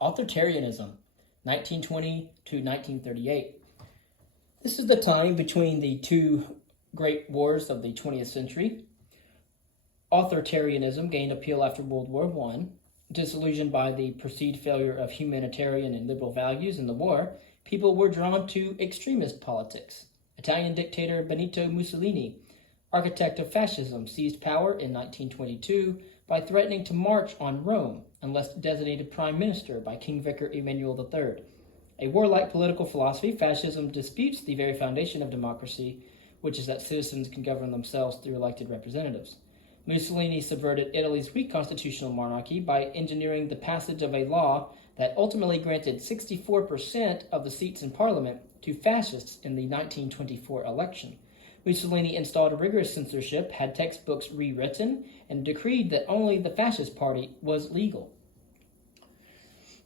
Authoritarianism, 1920 to 1938. This is the time between the two great wars of the 20th century. Authoritarianism gained appeal after World War I. Disillusioned by the perceived failure of humanitarian and liberal values in the war, people were drawn to extremist politics. Italian dictator Benito Mussolini, architect of fascism, seized power in 1922 by threatening to march on Rome unless designated prime minister by King Vicar Emmanuel III. A warlike political philosophy, fascism disputes the very foundation of democracy, which is that citizens can govern themselves through elected representatives. Mussolini subverted Italy's weak constitutional monarchy by engineering the passage of a law that ultimately granted 64% of the seats in parliament to fascists in the 1924 election. Mussolini installed a rigorous censorship, had textbooks rewritten, and decreed that only the fascist party was legal.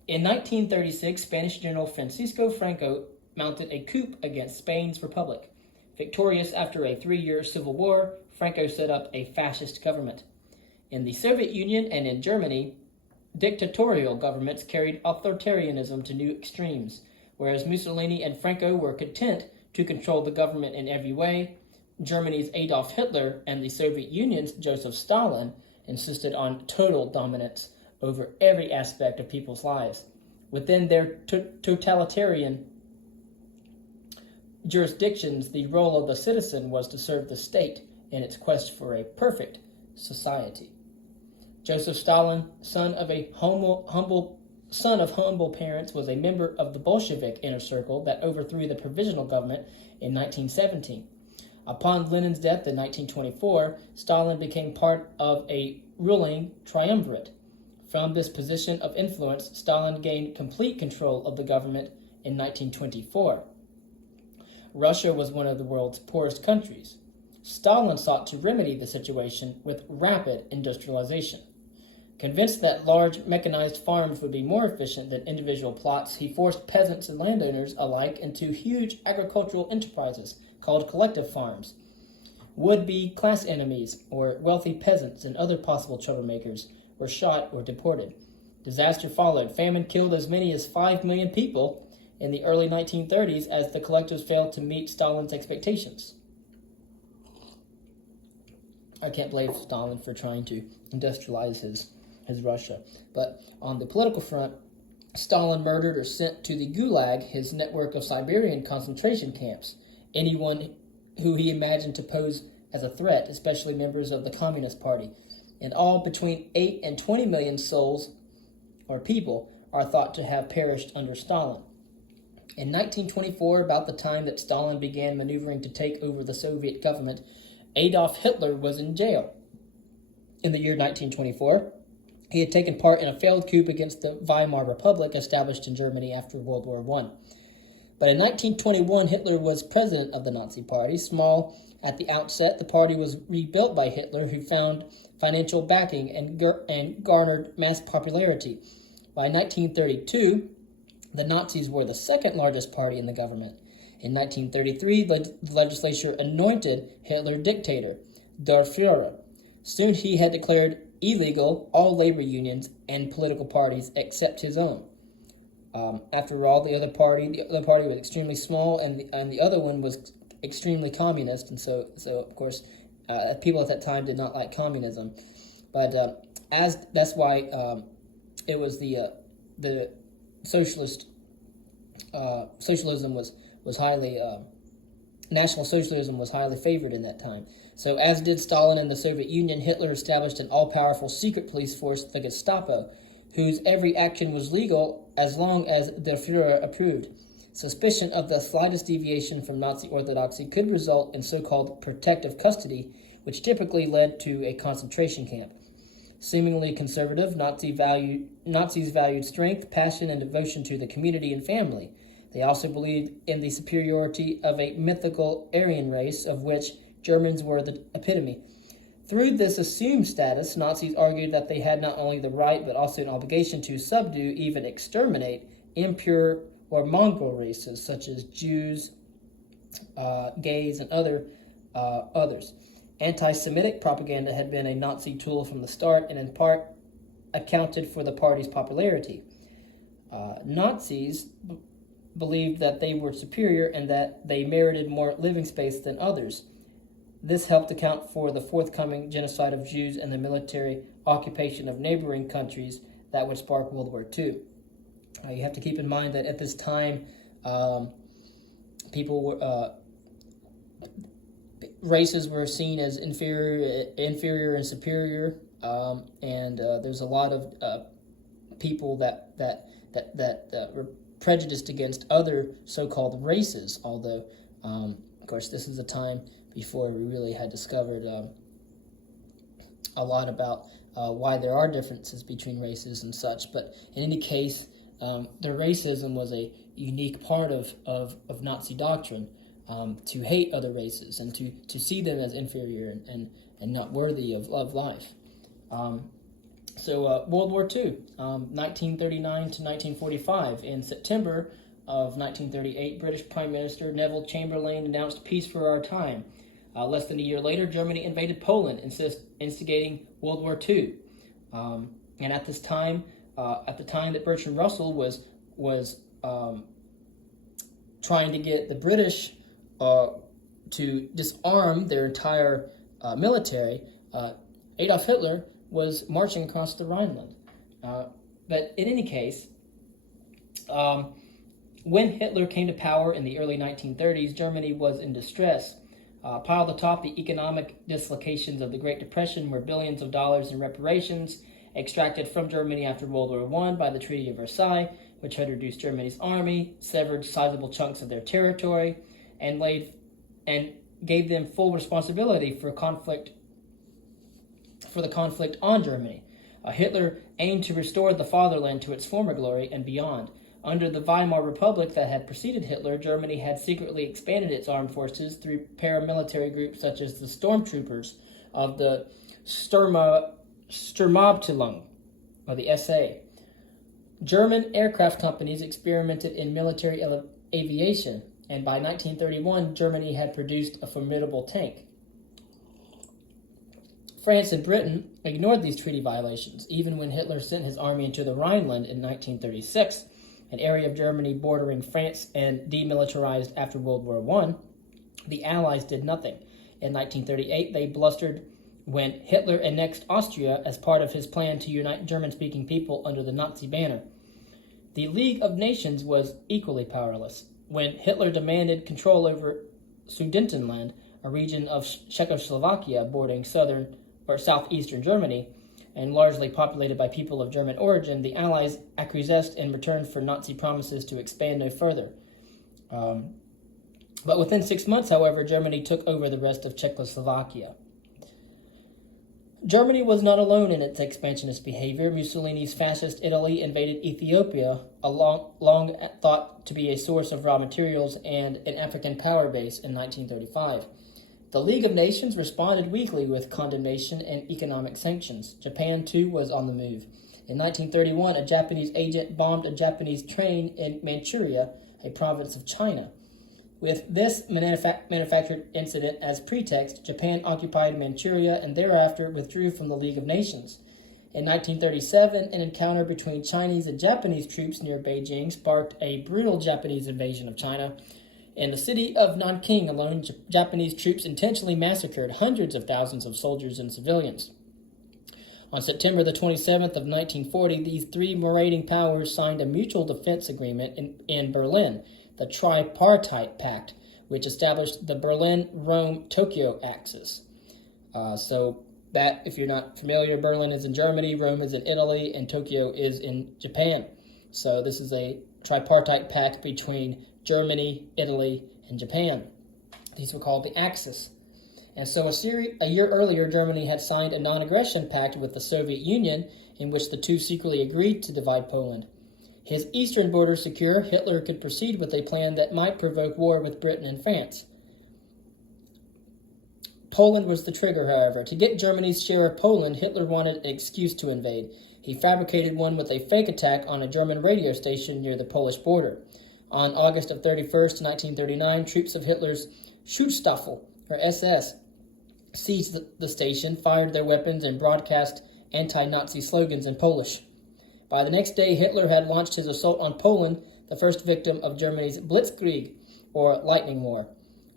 In 1936, Spanish General Francisco Franco mounted a coup against Spain's republic. Victorious after a 3-year civil war, Franco set up a fascist government. In the Soviet Union and in Germany, dictatorial governments carried authoritarianism to new extremes. Whereas Mussolini and Franco were content to control the government in every way, Germany's Adolf Hitler and the Soviet Union's Joseph Stalin insisted on total dominance over every aspect of people's lives. Within their totalitarian jurisdictions, the role of the citizen was to serve the state in its quest for a perfect society. Joseph Stalin, son of humble parents, was a member of the Bolshevik inner circle that overthrew the provisional government in 1917. Upon Lenin's death in 1924, Stalin became part of a ruling triumvirate. From this position of influence, Stalin gained complete control of the government in 1924. Russia was one of the world's poorest countries. Stalin sought to remedy the situation with rapid industrialization. Convinced that large mechanized farms would be more efficient than individual plots, he forced peasants and landowners alike into huge agricultural enterprises called collective farms. Would-be class enemies, or wealthy peasants and other possible troublemakers, were shot or deported. Disaster followed. Famine killed as many as 5 million people in the early 1930s as the collectives failed to meet Stalin's expectations. I can't blame Stalin for trying to industrialize his Russia. But on the political front, Stalin murdered or sent to the Gulag his network of Siberian concentration camps, anyone who he imagined to pose as a threat, especially members of the Communist Party. In all, between 8 and 20 million souls, or people, are thought to have perished under Stalin. In 1924, about the time that Stalin began maneuvering to take over the Soviet government, Adolf Hitler was in jail. In the year 1924, he had taken part in a failed coup against the Weimar Republic established in Germany after World War I. But in 1921, Hitler was president of the Nazi Party. Small at the outset, the party was rebuilt by Hitler, who found financial backing and garnered mass popularity. By 1932, the Nazis were the second largest party in the government. In 1933, the legislature anointed Hitler dictator, Der Führer. Soon he had declared illegal all labor unions and political parties except his own. After all, the other party was extremely small, and the other one was extremely communist, and so of course, people at that time did not like communism. But that's why it was the socialism was highly National Socialism was highly favored in that time. So as did Stalin and the Soviet Union, Hitler established an all-powerful secret police force, the Gestapo, whose every action was legal as long as der Führer approved. Suspicion of the slightest deviation from Nazi orthodoxy could result in so-called protective custody, which typically led to a concentration camp. Seemingly conservative, Nazis valued strength, passion, and devotion to the community and family. They also believed in the superiority of a mythical Aryan race, of which Germans were the epitome. Through this assumed status, Nazis argued that they had not only the right but also an obligation to subdue, even exterminate, impure or mongrel races such as Jews, gays, and others. Anti-Semitic propaganda had been a Nazi tool from the start and in part accounted for the party's popularity. Nazis believed that they were superior and that they merited more living space than others. This helped account for the forthcoming genocide of Jews and the military occupation of neighboring countries that would spark World War II. You have to keep in mind that at this time, people were races were seen as inferior and superior, and there's a lot of people that were prejudiced against other so-called races. Although, of course, this is a time before we really had discovered a lot about why there are differences between races and such. But in any case, their racism was a unique part of Nazi doctrine, to hate other races and to see them as inferior and not worthy of life. So World War II, 1939 to 1945. In September of 1938, British Prime Minister Neville Chamberlain announced peace for our time. Less than a year later, Germany invaded Poland, instigating World War II. And at this time, at the time that Bertrand Russell was trying to get the British to disarm their entire military, Adolf Hitler was marching across the Rhineland. But in any case, when Hitler came to power in the early 1930s, Germany was in distress. Piled atop the economic dislocations of the Great Depression were billions of dollars in reparations extracted from Germany after World War I by the Treaty of Versailles, which had reduced Germany's army, severed sizable chunks of their territory, and gave them full responsibility for the conflict on Germany. Hitler aimed to restore the fatherland to its former glory and beyond. Under the Weimar Republic that had preceded Hitler, Germany had secretly expanded its armed forces through paramilitary groups such as the stormtroopers of the Sturmabteilung, or the SA. German aircraft companies experimented in military aviation, and by 1931, Germany had produced a formidable tank. France and Britain ignored these treaty violations, even when Hitler sent his army into the Rhineland in 1936, an area of Germany bordering France and demilitarized after World War I. The Allies did nothing. In 1938, they blustered when Hitler annexed Austria as part of his plan to unite German-speaking people under the Nazi banner. The League of Nations was equally powerless. When Hitler demanded control over Sudetenland, a region of Czechoslovakia bordering southern or southeastern Germany, and largely populated by people of German origin, the Allies acquiesced in return for Nazi promises to expand no further. But within 6 months, however, Germany took over the rest of Czechoslovakia. Germany was not alone in its expansionist behavior. Mussolini's fascist Italy invaded Ethiopia, long thought to be a source of raw materials and an African power base, in 1935. The League of Nations responded weakly with condemnation and economic sanctions. Japan, too, was on the move. In 1931, a Japanese agent bombed a Japanese train in Manchuria, a province of China. With this manufactured incident as pretext, Japan occupied Manchuria and thereafter withdrew from the League of Nations. In 1937, an encounter between Chinese and Japanese troops near Beijing sparked a brutal Japanese invasion of China. In the city of Nanking alone, Japanese troops intentionally massacred hundreds of thousands of soldiers and civilians. On September the 27th of 1940, these three marauding powers signed a mutual defense agreement in Berlin, the Tripartite Pact, which established the Berlin-Rome-Tokyo axis. So that, if you're not familiar, Berlin is in Germany, Rome is in Italy, and Tokyo is in Japan. So this is a tripartite pact between Germany, Italy, and Japan. These were called the Axis. And so a year earlier, Germany had signed a non-aggression pact with the Soviet Union in which the two secretly agreed to divide Poland. His eastern border secure, Hitler could proceed with a plan that might provoke war with Britain and France. Poland was the trigger, however. To get Germany's share of Poland, Hitler wanted an excuse to invade. He fabricated one with a fake attack on a German radio station near the Polish border. On August of 31st, 1939, troops of Hitler's Schutzstaffel, or SS, seized the station, fired their weapons, and broadcast anti-Nazi slogans in Polish. By the next day, Hitler had launched his assault on Poland, the first victim of Germany's Blitzkrieg, or lightning war.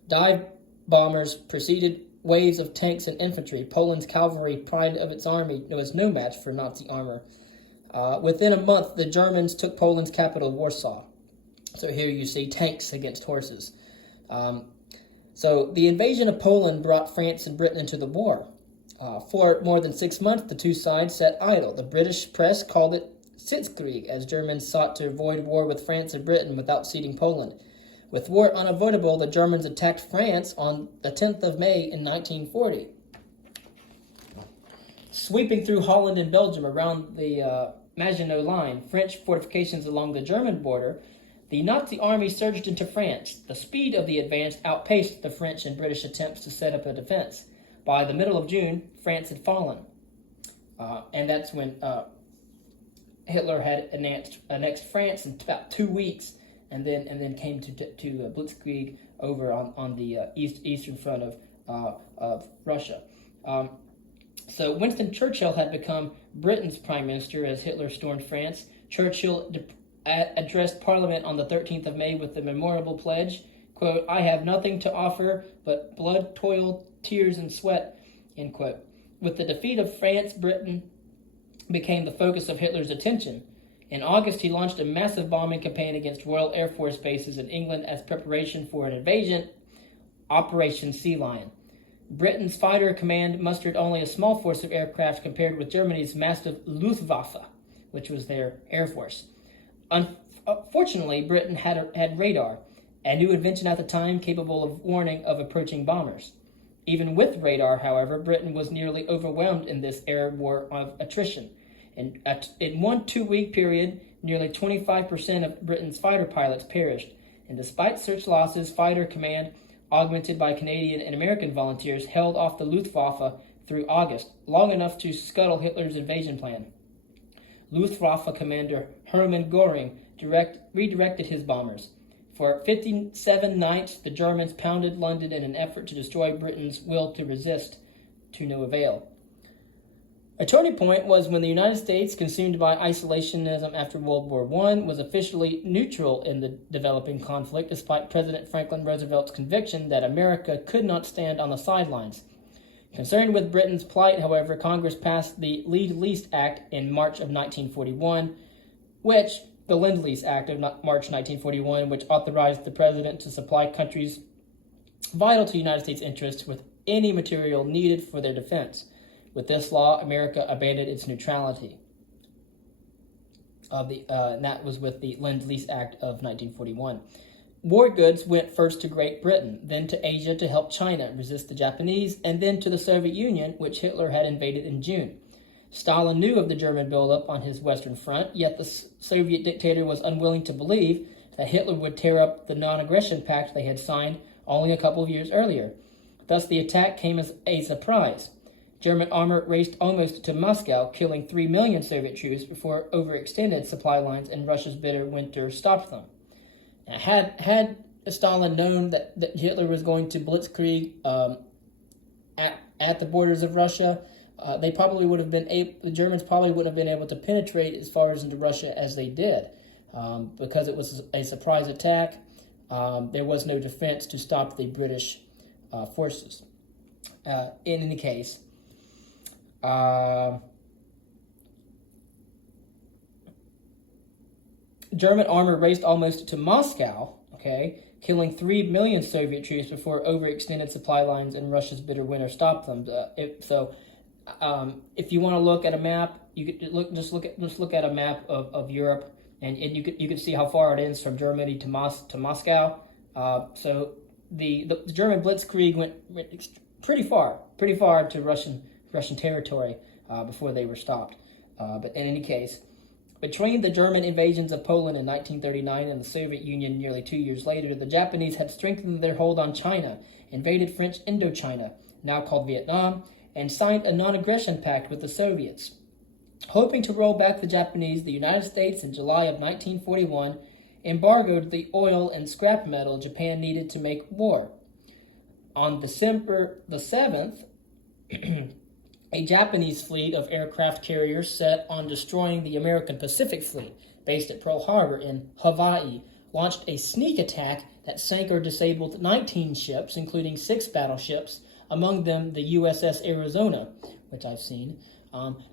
Dive bombers preceded waves of tanks and infantry. Poland's cavalry, pride of its army, was no match for Nazi armor. Within a month, the Germans took Poland's capital, Warsaw. So here you see tanks against horses. So the invasion of Poland brought France and Britain into the war. For more than 6 months, the two sides sat idle. The British press called it Sitzkrieg, as Germans sought to avoid war with France and Britain without ceding Poland. With war unavoidable, the Germans attacked France on the 10th of May in 1940. Sweeping through Holland and Belgium around the Maginot Line, French fortifications along the German border, the Nazi army surged into France. The speed of the advance outpaced the French and British attempts to set up a defense. By the middle of June, France had fallen. And that's when Hitler had annexed France in about 2 weeks, and then came to Blitzkrieg over on the eastern front of Russia. So Winston Churchill had become Britain's prime minister as Hitler stormed France. Churchill addressed Parliament on the 13th of May with the memorable pledge, quote, "I have nothing to offer but blood, toil, tears, and sweat," end quote. With the defeat of France, Britain became the focus of Hitler's attention. In August, he launched a massive bombing campaign against Royal Air Force bases in England as preparation for an invasion, Operation Sea Lion. Britain's fighter command mustered only a small force of aircraft compared with Germany's massive Luftwaffe, which was their air force. Unfortunately, Britain had radar, a new invention at the time capable of warning of approaching bombers. Even with radar, however, Britain was nearly overwhelmed in this air war of attrition. In 1 2-week period, nearly 25% of Britain's fighter pilots perished, and despite such losses, fighter command, augmented by Canadian and American volunteers, held off the Luftwaffe through August, long enough to scuttle Hitler's invasion plan. Luftwaffe commander Hermann Göring redirected his bombers. For 57 nights, the Germans pounded London in an effort to destroy Britain's will to resist, to no avail. A turning point was when the United States, consumed by isolationism after World War I, was officially neutral in the developing conflict, despite President Franklin Roosevelt's conviction that America could not stand on the sidelines. Concerned with Britain's plight, however, Congress passed the Lend-Lease Act in March of 1941, the Lend-Lease Act of March 1941, which authorized the president to supply countries vital to United States interests with any material needed for their defense. With this law, America abandoned its neutrality. And that was with the Lend-Lease Act of 1941. War goods went first to Great Britain, then to Asia to help China resist the Japanese, and then to the Soviet Union, which Hitler had invaded in June. Stalin knew of the German buildup on his western front, yet the Soviet dictator was unwilling to believe that Hitler would tear up the non-aggression pact they had signed only a couple of years earlier. Thus, the attack came as a surprise. German armor raced almost to Moscow, killing 3 million Soviet troops before overextended supply lines and Russia's bitter winter stopped them. Now, had Stalin known that Hitler was going to blitzkrieg at the borders of Russia, the Germans probably would have been able to penetrate as far as into Russia as they did. Because it was a surprise attack, there was no defense to stop the British forces. In any case, German armor raced almost to Moscow, killing 3 million Soviet troops before overextended supply lines and Russia's bitter winter stopped them. If you want to look at a map, you could look at a map of Europe, and you could see how far it is from Germany to Moscow. So the German blitzkrieg went pretty far to Russian territory before they were stopped. But in any case, between the German invasions of Poland in 1939 and the Soviet Union nearly 2 years later, the Japanese had strengthened their hold on China, invaded French Indochina, now called Vietnam, and signed a non-aggression pact with the Soviets. Hoping to roll back the Japanese, the United States in July of 1941 embargoed the oil and scrap metal Japan needed to make war. On December the 7th, a Japanese fleet of aircraft carriers set on destroying the American Pacific Fleet, based at Pearl Harbor in Hawaii, launched a sneak attack that sank or disabled 19 ships, including 6 battleships, among them the USS Arizona, which I've seen.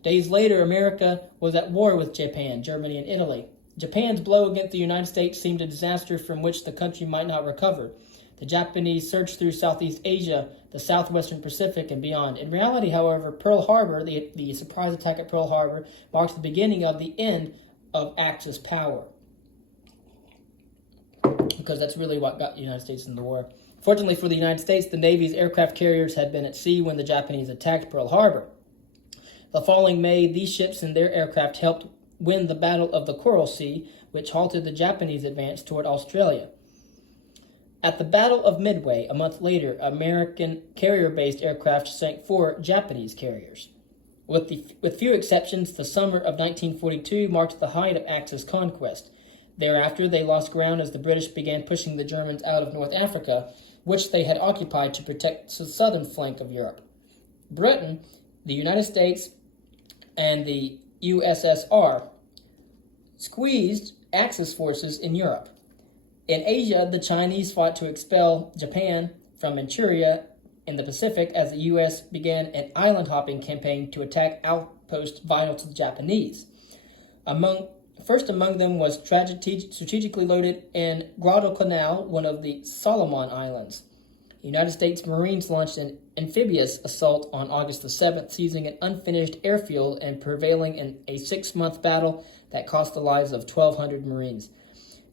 Days later, America was at war with Japan, Germany, and Italy. Japan's blow against the United States seemed a disaster from which the country might not recover. The Japanese surged through Southeast Asia, the southwestern Pacific, and beyond. In reality, however, Pearl Harbor, the surprise attack at Pearl Harbor, marks the beginning of the end of Axis power, because that's really what got the United States in the war. Fortunately for the United States, the Navy's aircraft carriers had been at sea when the Japanese attacked Pearl Harbor. The following May, these ships and their aircraft helped win the Battle of the Coral Sea, which halted the Japanese advance toward Australia. At the Battle of Midway, a month later, American carrier-based aircraft sank 4 Japanese carriers. With few exceptions, the summer of 1942 marked the height of Axis conquest. Thereafter, they lost ground as the British began pushing the Germans out of North Africa, which they had occupied to protect the southern flank of Europe. Britain, the United States, and the USSR squeezed Axis forces in Europe. In Asia, the Chinese fought to expel Japan from Manchuria in the Pacific as the U.S. began an island-hopping campaign to attack outposts vital to the Japanese. First among them was strategically located in Guadalcanal, one of the Solomon Islands. The United States Marines launched an amphibious assault on August the 7th, seizing an unfinished airfield and prevailing in a 6-month battle that cost the lives of 1,200 Marines.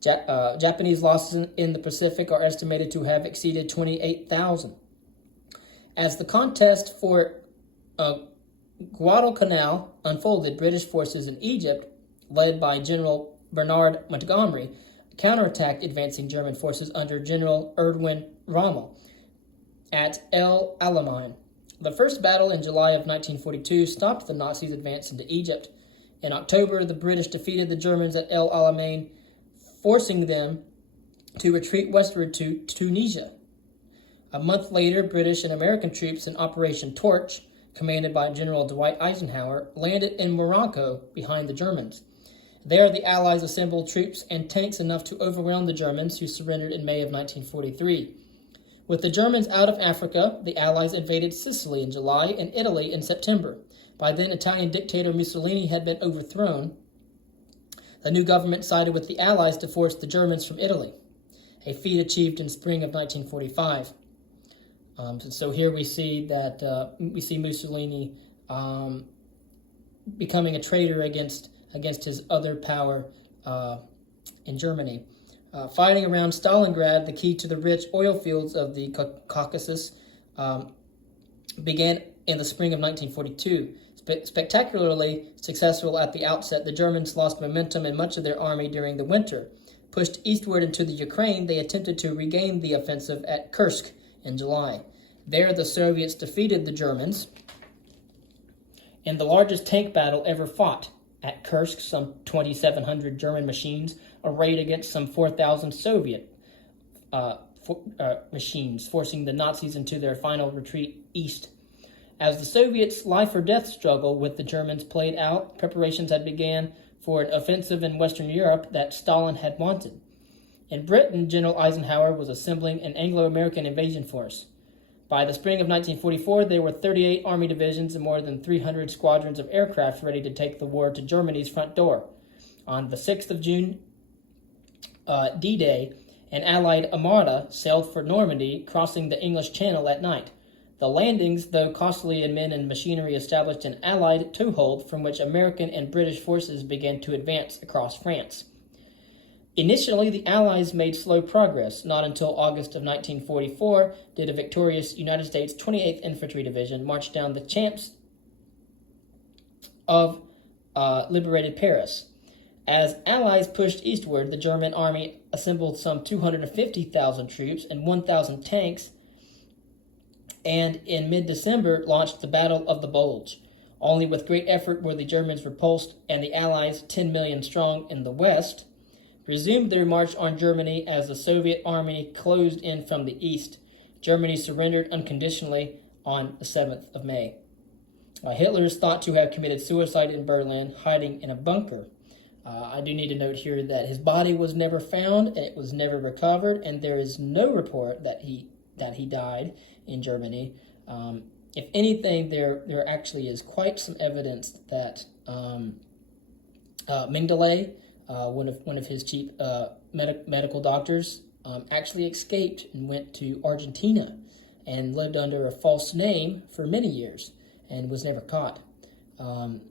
Japanese losses in the Pacific are estimated to have exceeded 28,000. As the contest for Guadalcanal unfolded, British forces in Egypt, led by General Bernard Montgomery, counterattacked advancing German forces under General Erwin Rommel at El Alamein. The first battle in July of 1942 stopped the Nazis' advance into Egypt. In October, the British defeated the Germans at El Alamein, forcing them to retreat westward to Tunisia. A month later, British and American troops in Operation Torch, commanded by General Dwight Eisenhower, landed in Morocco behind the Germans. There, the Allies assembled troops and tanks enough to overwhelm the Germans, who surrendered in May of 1943. With the Germans out of Africa, the Allies invaded Sicily in July and Italy in September. By then, Italian dictator Mussolini had been overthrown. The new government sided with the Allies to force the Germans from Italy, a feat achieved in spring of 1945. So here we see that Mussolini becoming a traitor against his other power in Germany. Fighting around Stalingrad, the key to the rich oil fields of the Caucasus, began in the spring of 1942. Spectacularly successful at the outset, the Germans lost momentum and much of their army during the winter. Pushed eastward into the Ukraine, they attempted to regain the offensive at Kursk in July. There, the Soviets defeated the Germans in the largest tank battle ever fought. At Kursk, some 2,700 German machines arrayed against some 4,000 Soviet machines, forcing the Nazis into their final retreat east. As the Soviets' life-or-death struggle with the Germans played out, preparations had begun for an offensive in Western Europe that Stalin had wanted. In Britain, General Eisenhower was assembling an Anglo-American invasion force. By the spring of 1944, there were 38 Army divisions and more than 300 squadrons of aircraft ready to take the war to Germany's front door. On the 6th of June, D-Day, an Allied armada sailed for Normandy, crossing the English Channel at night. The landings, though costly in men and machinery, established an Allied toehold from which American and British forces began to advance across France. Initially, the Allies made slow progress. Not until August of 1944 did a victorious United States 28th Infantry Division march down the champs of liberated Paris. As Allies pushed eastward, the German army assembled some 250,000 troops and 1,000 tanks, and in mid-December launched the Battle of the Bulge. Only with great effort were the Germans repulsed, and the Allies, 10 million strong in the west, resumed their march on Germany as the Soviet army closed in from the east. Germany surrendered unconditionally on the 7th of May. Hitler is thought to have committed suicide in Berlin, hiding in a bunker. I do need to note here that his body was never found, it was never recovered, and there is no report that he died in Germany. If anything, there actually is quite some evidence that Mengele, one of his chief medical doctors, actually escaped and went to Argentina and lived under a false name for many years and was never caught.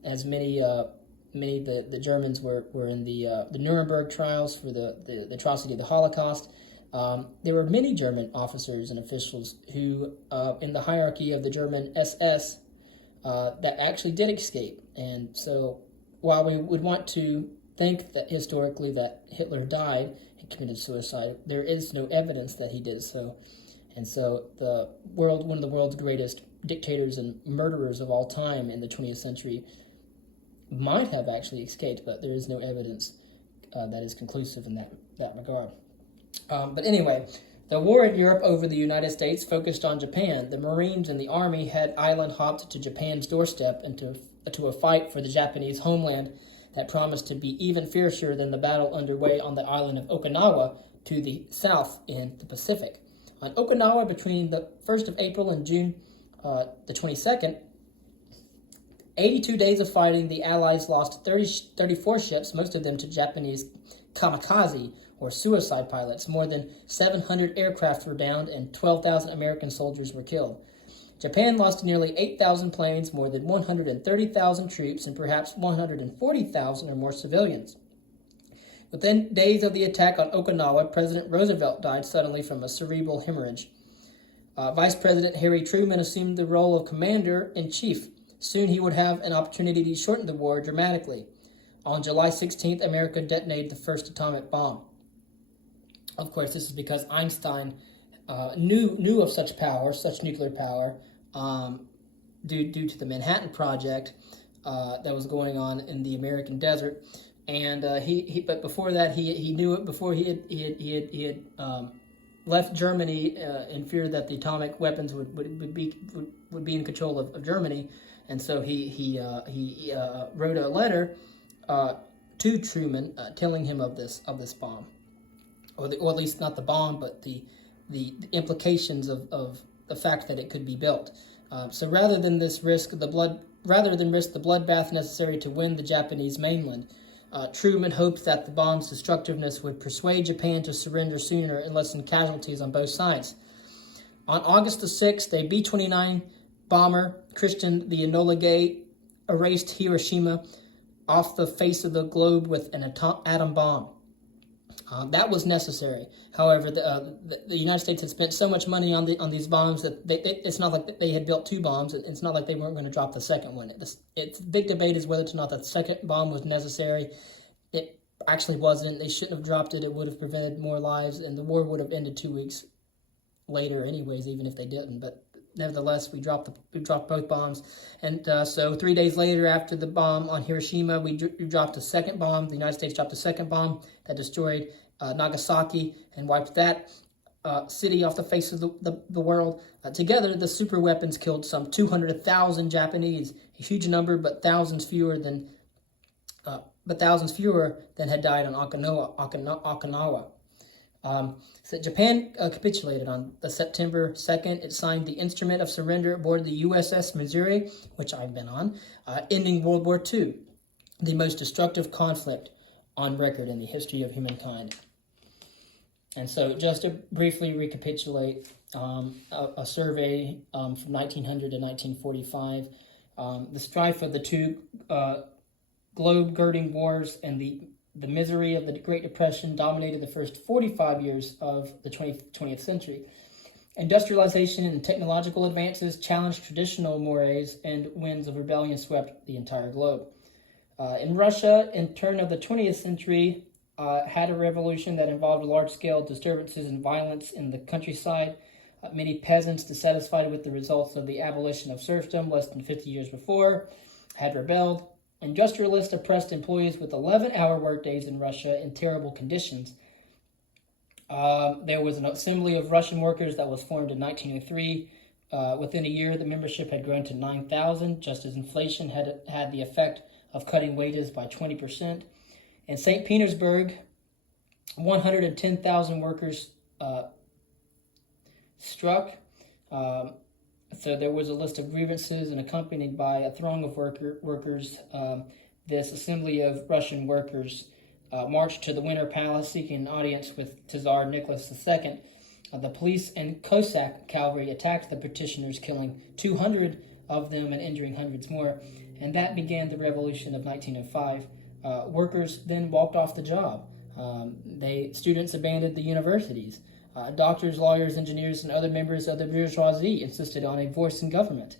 As many of the Germans were in the Nuremberg trials for the atrocity of the Holocaust. There were many German officers and officials who, in the hierarchy of the German SS, that actually did escape. And so, while we would want to think that historically that Hitler died and committed suicide, there is no evidence that he did so. And so, one of the world's greatest dictators and murderers of all time in the 20th century might have actually escaped, but there is no evidence that is conclusive in that regard. But anyway, the war in Europe over the United States focused on Japan. The Marines and the Army had island hopped to Japan's doorstep to a fight for the Japanese homeland that promised to be even fiercer than the battle underway on the island of Okinawa to the south in the Pacific. On Okinawa, between the 1st of April and June the 22nd, 82 days of fighting, the Allies lost 34 ships, most of them to Japanese kamikaze, or suicide pilots. More than 700 aircraft were downed and 12,000 American soldiers were killed. Japan lost nearly 8,000 planes, more than 130,000 troops, and perhaps 140,000 or more civilians. Within days of the attack on Okinawa, President Roosevelt died suddenly from a cerebral hemorrhage. Vice President Harry Truman assumed the role of commander-in-chief. Soon he would have an opportunity to shorten the war dramatically. On July 16th, America detonated the first atomic bomb. Of course, this is because Einstein knew of such power, such nuclear power, due to the Manhattan Project that was going on in the American desert, and but before that he knew it before he had left Germany in fear that the atomic weapons would be in control of Germany, and so he wrote a letter to Truman telling him of this bomb. Or at least not the bomb, but the implications of the fact that it could be built. So rather than risk the bloodbath necessary to win the Japanese mainland, Truman hoped that the bomb's destructiveness would persuade Japan to surrender sooner and lessen casualties on both sides. On August the 6th, a B-29 bomber, christened the Enola Gay, erased Hiroshima off the face of the globe with an atom bomb. That was necessary. However, the United States had spent so much money on these bombs that it's not like they had built two bombs. It's not like they weren't going to drop the second one. It's big debate is whether or not the second bomb was necessary. It actually wasn't. They shouldn't have dropped it. It would have prevented more lives, and the war would have ended 2 weeks later anyways, even if they didn't. But nevertheless, we dropped both bombs. And so 3 days later, after the bomb on Hiroshima, we dropped a second bomb. The United States dropped a second bomb that destroyed Nagasaki and wiped that city off the face of the world. Together, the super weapons killed some 200,000 Japanese, a huge number, but thousands fewer than had died on Okinawa. So Japan capitulated on September 2nd. It signed the Instrument of Surrender aboard the USS Missouri, which I've been on, ending World War II, the most destructive conflict on record in the history of humankind. And so just to briefly recapitulate a survey from 1900 to 1945, the strife of the two globe-girding wars and the misery of the Great Depression dominated the first 45 years of the 20th century. Industrialization and technological advances challenged traditional mores, and winds of rebellion swept the entire globe. In Russia, in turn of the 20th century, had a revolution that involved large-scale disturbances and violence in the countryside. Many peasants, dissatisfied with the results of the abolition of serfdom less than 50 years before, had rebelled. Industrialists oppressed employees with 11-hour workdays in Russia in terrible conditions. There was an assembly of Russian workers that was formed in 1903 Within a year, the membership had grown to 9,000, just as inflation had the effect of cutting wages by 20%. In St. Petersburg, 110,000 workers struck. So there was a list of grievances, and accompanied by a throng of workers, this assembly of Russian workers marched to the Winter Palace seeking an audience with Tsar Nicholas II. The police and Cossack cavalry attacked the petitioners, killing 200 of them and injuring hundreds more. And that began the revolution of 1905. Workers then walked off the job. Students abandoned the universities. Doctors, lawyers, engineers, and other members of the bourgeoisie insisted on a voice in government.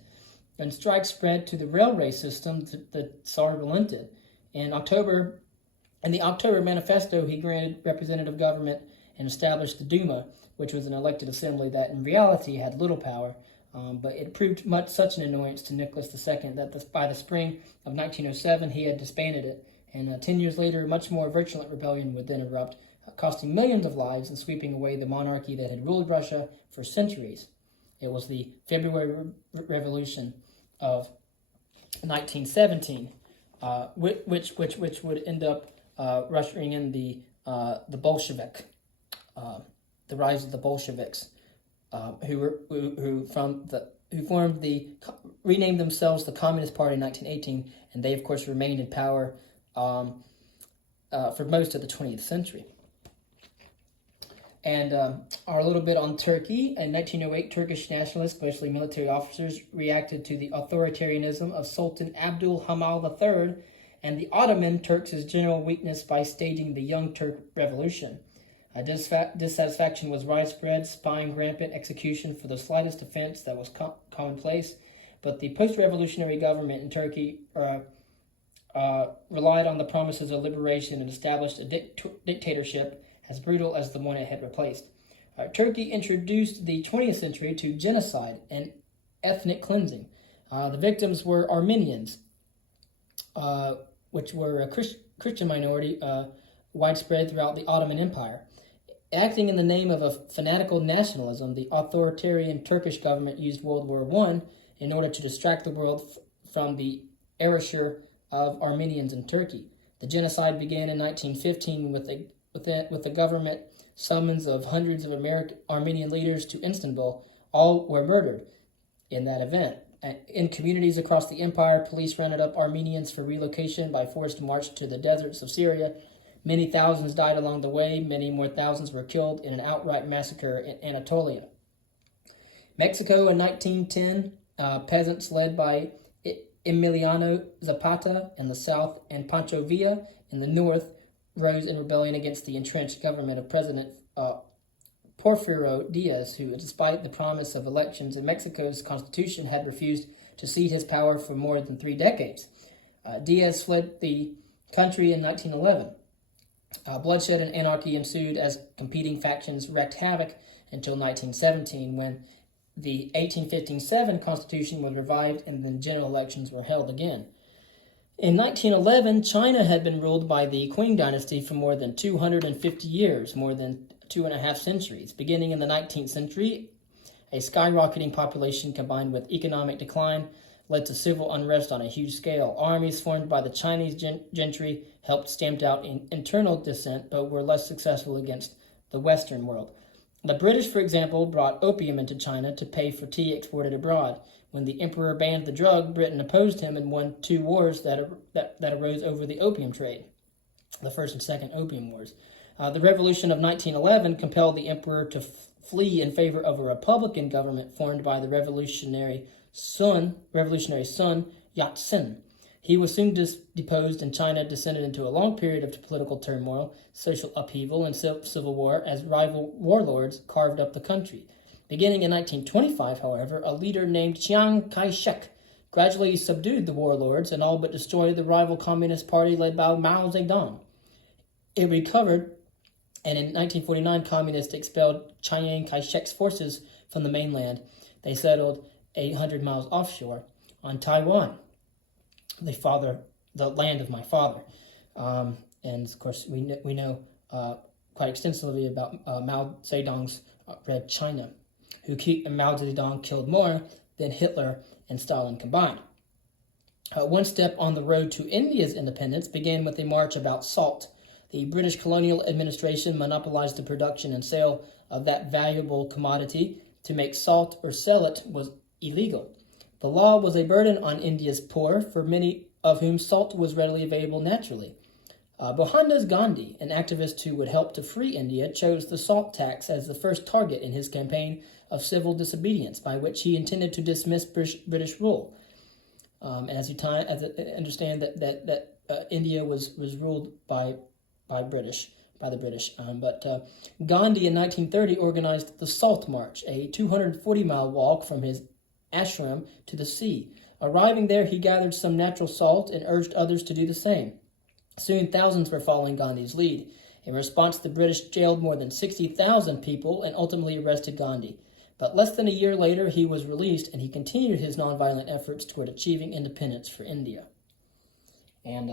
When strikes spread to the railway system, the Tsar relented. In the October Manifesto, he granted representative government and established the Duma, which was an elected assembly that in reality had little power, but it proved such an annoyance to Nicholas II that by the spring of 1907 he had disbanded it, and 10 years later a much more virulent rebellion would then erupt, costing millions of lives and sweeping away the monarchy that had ruled Russia for centuries. It was the February Revolution of 1917, which would end up ushering in the Bolshevik. The rise of the Bolsheviks, who renamed themselves the Communist Party in 1918, and they of course remained in power for most of the 20th century. And a little bit on Turkey. In 1908, Turkish nationalists, mostly military officers, reacted to the authoritarianism of Sultan Abdul Hamal III and the Ottoman Turks' general weakness by staging the Young Turk Revolution. Dissatisfaction was widespread, spying rampant, execution for the slightest offense that was commonplace. But the post-revolutionary government in Turkey relied on the promises of liberation and established a dictatorship as brutal as the one it had replaced. Turkey introduced the 20th century to genocide and ethnic cleansing. The victims were Armenians, which were a Christian minority widespread throughout the Ottoman Empire. Acting in the name of a fanatical nationalism, the authoritarian Turkish government used World War I in order to distract the world from the erasure of Armenians in Turkey. The genocide began in 1915 with the government summons of hundreds of Armenian leaders to Istanbul. All were murdered in that event. In communities across the empire, police rounded up Armenians for relocation by forced march to the deserts of Syria. Many thousands died along the way. Many more thousands were killed in an outright massacre in Anatolia. Mexico in 1910, peasants led by Emiliano Zapata in the south and Pancho Villa in the north rose in rebellion against the entrenched government of President Porfirio Diaz, who, despite the promise of elections in Mexico's constitution, had refused to cede his power for more than 3 decades. Diaz fled the country in 1911. Bloodshed and anarchy ensued as competing factions wreaked havoc until 1917, when the 1857 Constitution was revived and then general elections were held again. In 1911, China had been ruled by the Qing dynasty for more than 250 years, more than 2.5 centuries. Beginning in the 19th century, a skyrocketing population combined with economic decline led to civil unrest on a huge scale. Armies formed by the Chinese gentry helped stamp out internal dissent, but were less successful against the Western world. The British, for example, brought opium into China to pay for tea exported abroad. When the emperor banned the drug, Britain opposed him and won 2 wars that arose over the opium trade, the First and Second Opium Wars. The Revolution of 1911 compelled the emperor to flee in favor of a republican government formed by the revolutionary son, Yat-sen. He was soon deposed, and China descended into a long period of political turmoil, social upheaval, and civil war as rival warlords carved up the country. Beginning in 1925, however, a leader named Chiang Kai-shek gradually subdued the warlords and all but destroyed the rival Communist Party led by Mao Zedong. It recovered, and in 1949, communists expelled Chiang Kai-shek's forces from the mainland. They settled 800 miles offshore on Taiwan, the land of my father. And of course, we know quite extensively about Mao Zedong's Red China. and Mao Zedong killed more than Hitler and Stalin combined. One step on the road to India's independence began with a march about salt. The British colonial administration monopolized the production and sale of that valuable commodity. To make salt or sell it was illegal. The law was a burden on India's poor, for many of whom salt was readily available naturally. Mohandas Gandhi, an activist who would help to free India, chose the salt tax as the first target in his campaign of civil disobedience, by which he intended to dismiss British rule. As I understand that India was ruled by the British. But Gandhi in 1930 organized the Salt March, a 240-mile walk from his ashram to the sea. Arriving there, he gathered some natural salt and urged others to do the same. Soon thousands were following Gandhi's lead. In response, the British jailed more than 60,000 people and ultimately arrested Gandhi. But less than a year later, he was released, and he continued his nonviolent efforts toward achieving independence for India. And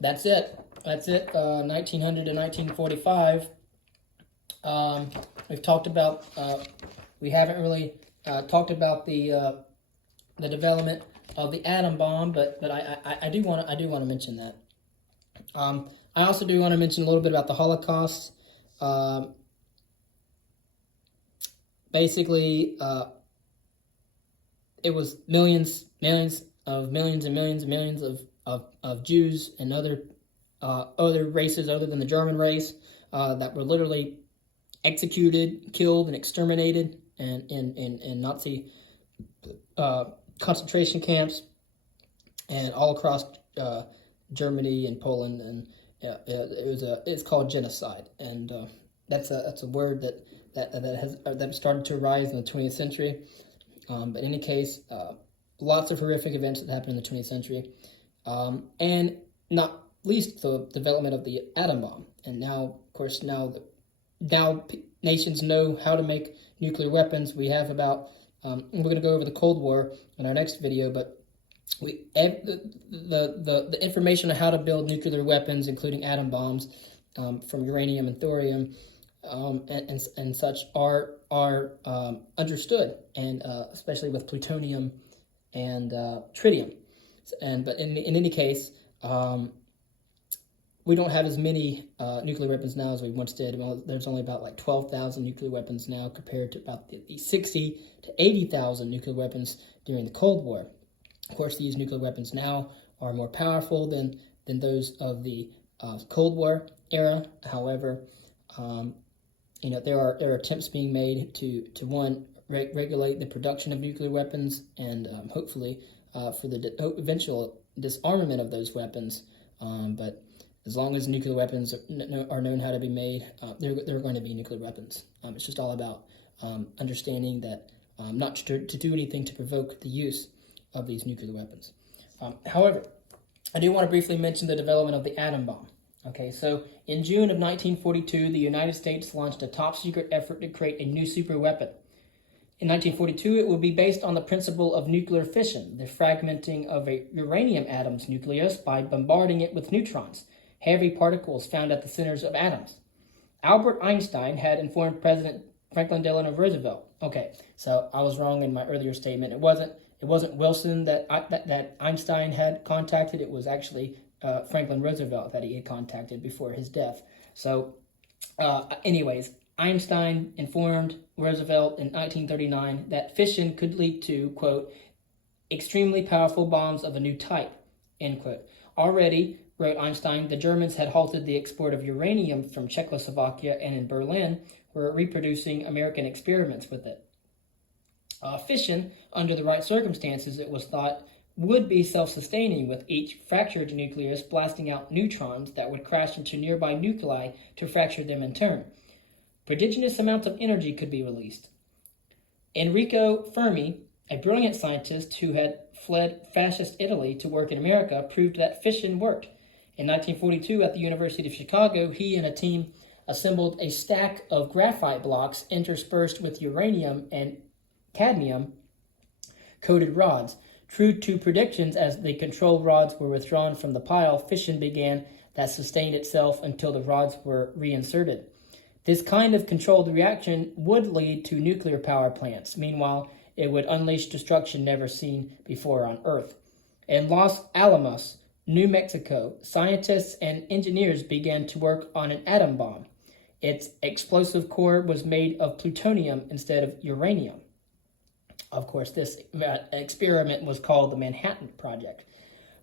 that's it. 1900 to 1945. We've talked about. We haven't really talked about the development of the atom bomb, but I do want to mention that. I also do want to mention a little bit about the Holocaust. Basically, it was millions of Jews and other races other than the German race that were literally executed, killed, and exterminated in Nazi concentration camps and all across Germany and Poland, and it's called genocide, and that's a word that started to arise in the 20th century. But in any case, lots of horrific events that happened in the 20th century, and not least the development of the atom bomb. And now, of course, now nations know how to make nuclear weapons. We have about we're going to go over the Cold War in our next video, but the information on how to build nuclear weapons, including atom bombs, from uranium and thorium and such, are understood, and especially with plutonium and tritium. But in any case, we don't have as many nuclear weapons now as we once did. Well, there's only about like 12,000 nuclear weapons now, compared to about the 60 to 80,000 nuclear weapons during the Cold War. Of course, these nuclear weapons now are more powerful than those of the Cold War era. However, there are attempts being made to regulate the production of nuclear weapons, and hopefully for the eventual disarmament of those weapons. But as long as nuclear weapons are known how to be made, there are going to be nuclear weapons. It's just all about understanding that not to do anything to provoke the use of these nuclear weapons. However, I do want to briefly mention the development of the atom bomb. Okay, so in June of 1942, the United States launched a top-secret effort to create a new superweapon. In 1942, it would be based on the principle of nuclear fission, the fragmenting of a uranium atom's nucleus by bombarding it with neutrons, heavy particles found at the centers of atoms. Albert Einstein had informed President Franklin Delano Roosevelt. Okay, so I was wrong in my earlier statement. It wasn't Wilson that Einstein had contacted. It was actually Franklin Roosevelt that he had contacted before his death. So, anyways, Einstein informed Roosevelt in 1939 that fission could lead to, quote, extremely powerful bombs of a new type, end quote. Already, wrote Einstein, the Germans had halted the export of uranium from Czechoslovakia, and in Berlin were reproducing American experiments with it. Fission, under the right circumstances, it was thought, would be self-sustaining, with each fractured nucleus blasting out neutrons that would crash into nearby nuclei to fracture them in turn. Prodigious amounts of energy could be released. Enrico Fermi, a brilliant scientist who had fled fascist Italy to work in America, proved that fission worked. In 1942, at the University of Chicago, he and a team assembled a stack of graphite blocks interspersed with uranium and cadmium-coated rods. True to predictions, as the control rods were withdrawn from the pile, fission began that sustained itself until the rods were reinserted. This kind of controlled reaction would lead to nuclear power plants. Meanwhile, it would unleash destruction never seen before on Earth. In Los Alamos, New Mexico, scientists and engineers began to work on an atom bomb. Its explosive core was made of plutonium instead of uranium. Of course, this experiment was called the Manhattan Project.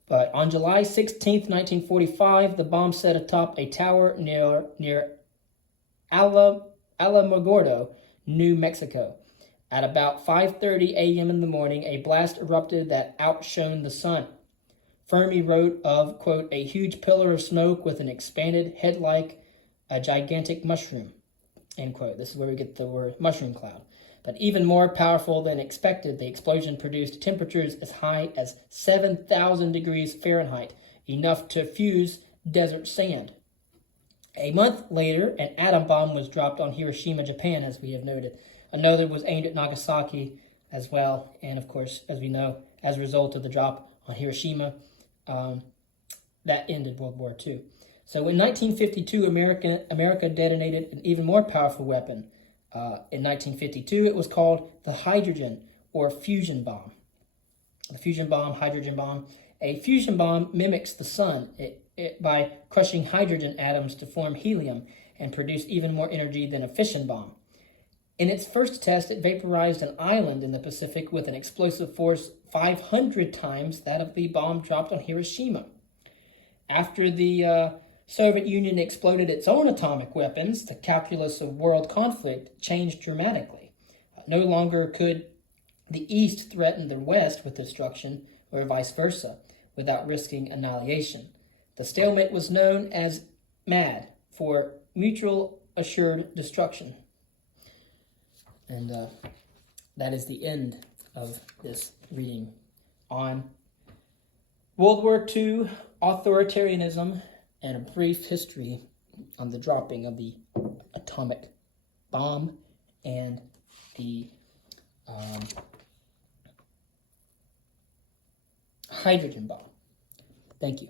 But on July 16, 1945, the bomb set atop a tower near Alamogordo, New Mexico. At about 5:30 a.m. in the morning, a blast erupted that outshone the sun. Fermi wrote of, quote, a huge pillar of smoke with an expanded head like a gigantic mushroom, end quote. This is where we get the word mushroom cloud. But even more powerful than expected, the explosion produced temperatures as high as 7,000 degrees Fahrenheit, enough to fuse desert sand. A month later, an atom bomb was dropped on Hiroshima, Japan, as we have noted. Another was aimed at Nagasaki as well, and of course, as we know, as a result of the drop on Hiroshima, that ended World War II. So in 1952, America detonated an even more powerful weapon. In 1952, it was called the hydrogen or fusion bomb. The fusion bomb, hydrogen bomb. A fusion bomb mimics the sun by crushing hydrogen atoms to form helium and produce even more energy than a fission bomb. In its first test, it vaporized an island in the Pacific with an explosive force 500 times that of the bomb dropped on Hiroshima. After the Soviet Union exploded its own atomic weapons, the calculus of world conflict changed dramatically. No longer could the East threaten the West with destruction, or vice versa, without risking annihilation. The stalemate was known as MAD, for Mutual Assured Destruction. And that is the end of this reading on World War II, authoritarianism, and a brief history on the dropping of the atomic bomb and the hydrogen bomb. Thank you.